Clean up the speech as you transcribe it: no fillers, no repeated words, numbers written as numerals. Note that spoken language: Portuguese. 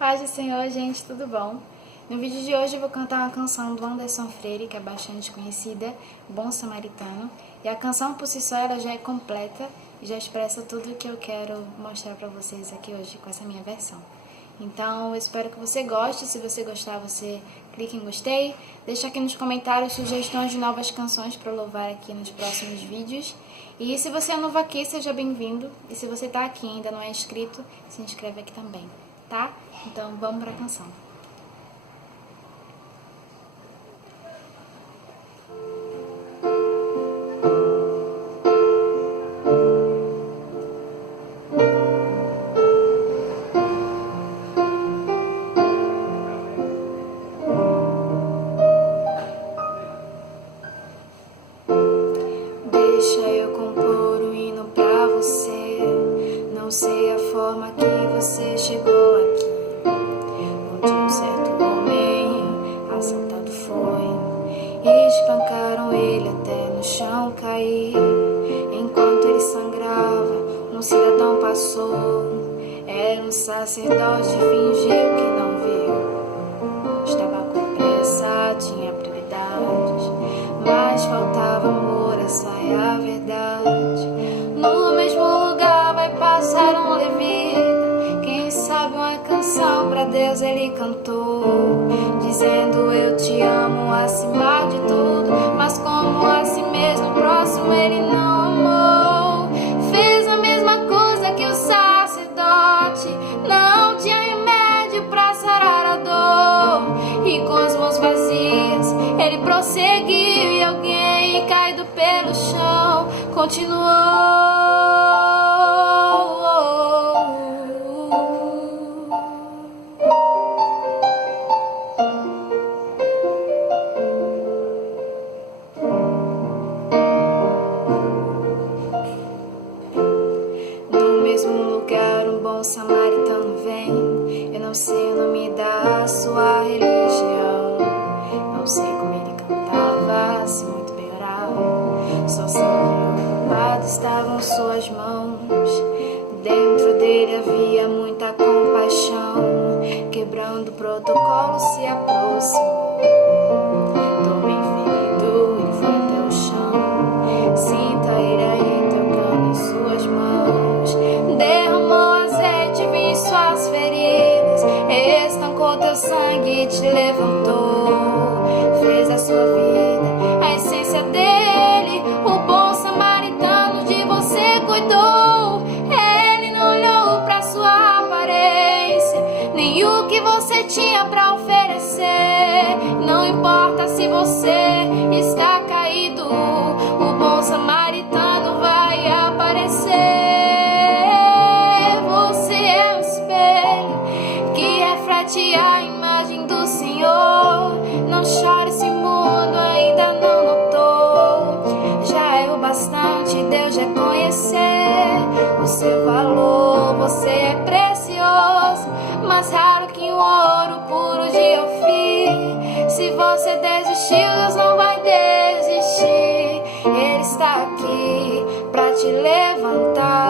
Paz do Senhor, gente, tudo bom? No vídeo de hoje eu vou cantar uma canção do Anderson Freire, que é bastante conhecida, Bom Samaritano. E a canção por si só ela já é completa e já expressa tudo o que eu quero mostrar pra vocês aqui hoje com essa minha versão. Então eu espero que você goste. Se você gostar, você clique em gostei. Deixa aqui nos comentários sugestões de novas canções para louvar aqui nos próximos vídeos. E se você é novo aqui, seja bem-vindo. E se você tá aqui e ainda não é inscrito, se inscreve aqui também, tá? Então vamos pra canção. Deixa eu compor um hino pra você. Não sei a forma que você chegou aqui. Onde um certo homem assaltado foi e espancaram ele até no chão cair. Enquanto ele sangrava, um cidadão passou. Era um sacerdote, fingiu que não viu. Estava com pressa, tinha prioridades, mas faltava amor, essa é a verdade. No mesmo lugar vai passar um levita. Quem sabe uma canção pra Deus ele cantou, dizendo eu te amo acima de tudo. Mas como a si mesmo próximo ele não amou. Fez a mesma coisa que o sacerdote, não tinha remédio pra sarar a dor. E com as mãos vazias ele prosseguiu, e alguém caído pelo chão continuou. No mesmo lugar um bom samaritano vem. Eu não sei o nome da sua religião, não sei como ele cantava, se muito bem orava. Só sei que ocupadas estavam suas mãos. Dentro dele havia muita compaixão. Quebrando o protocolo se aproximou. Tô bem ferido, ele foi até o chão. Sinta ele aí tocando em suas mãos. Derramou azeite em suas feridas, estancou teu sangue e te levantou. Fez a sua vida a essência dele. O bom samaritano de você cuidou. Ele não olhou pra sua aparência, nem o que você tinha pra oferecer. Não importa se você está caído, o bom samaritano vai aparecer. Você é um espelho que reflete a imagem do Senhor. Não chore, esse mundo ainda não notou. Já é o bastante Deus reconhecer o seu valor. Você é precioso, mais raro que um ouro puro de Ofir. Se você desistiu, Deus não vai desistir. Ele está aqui pra te levantar.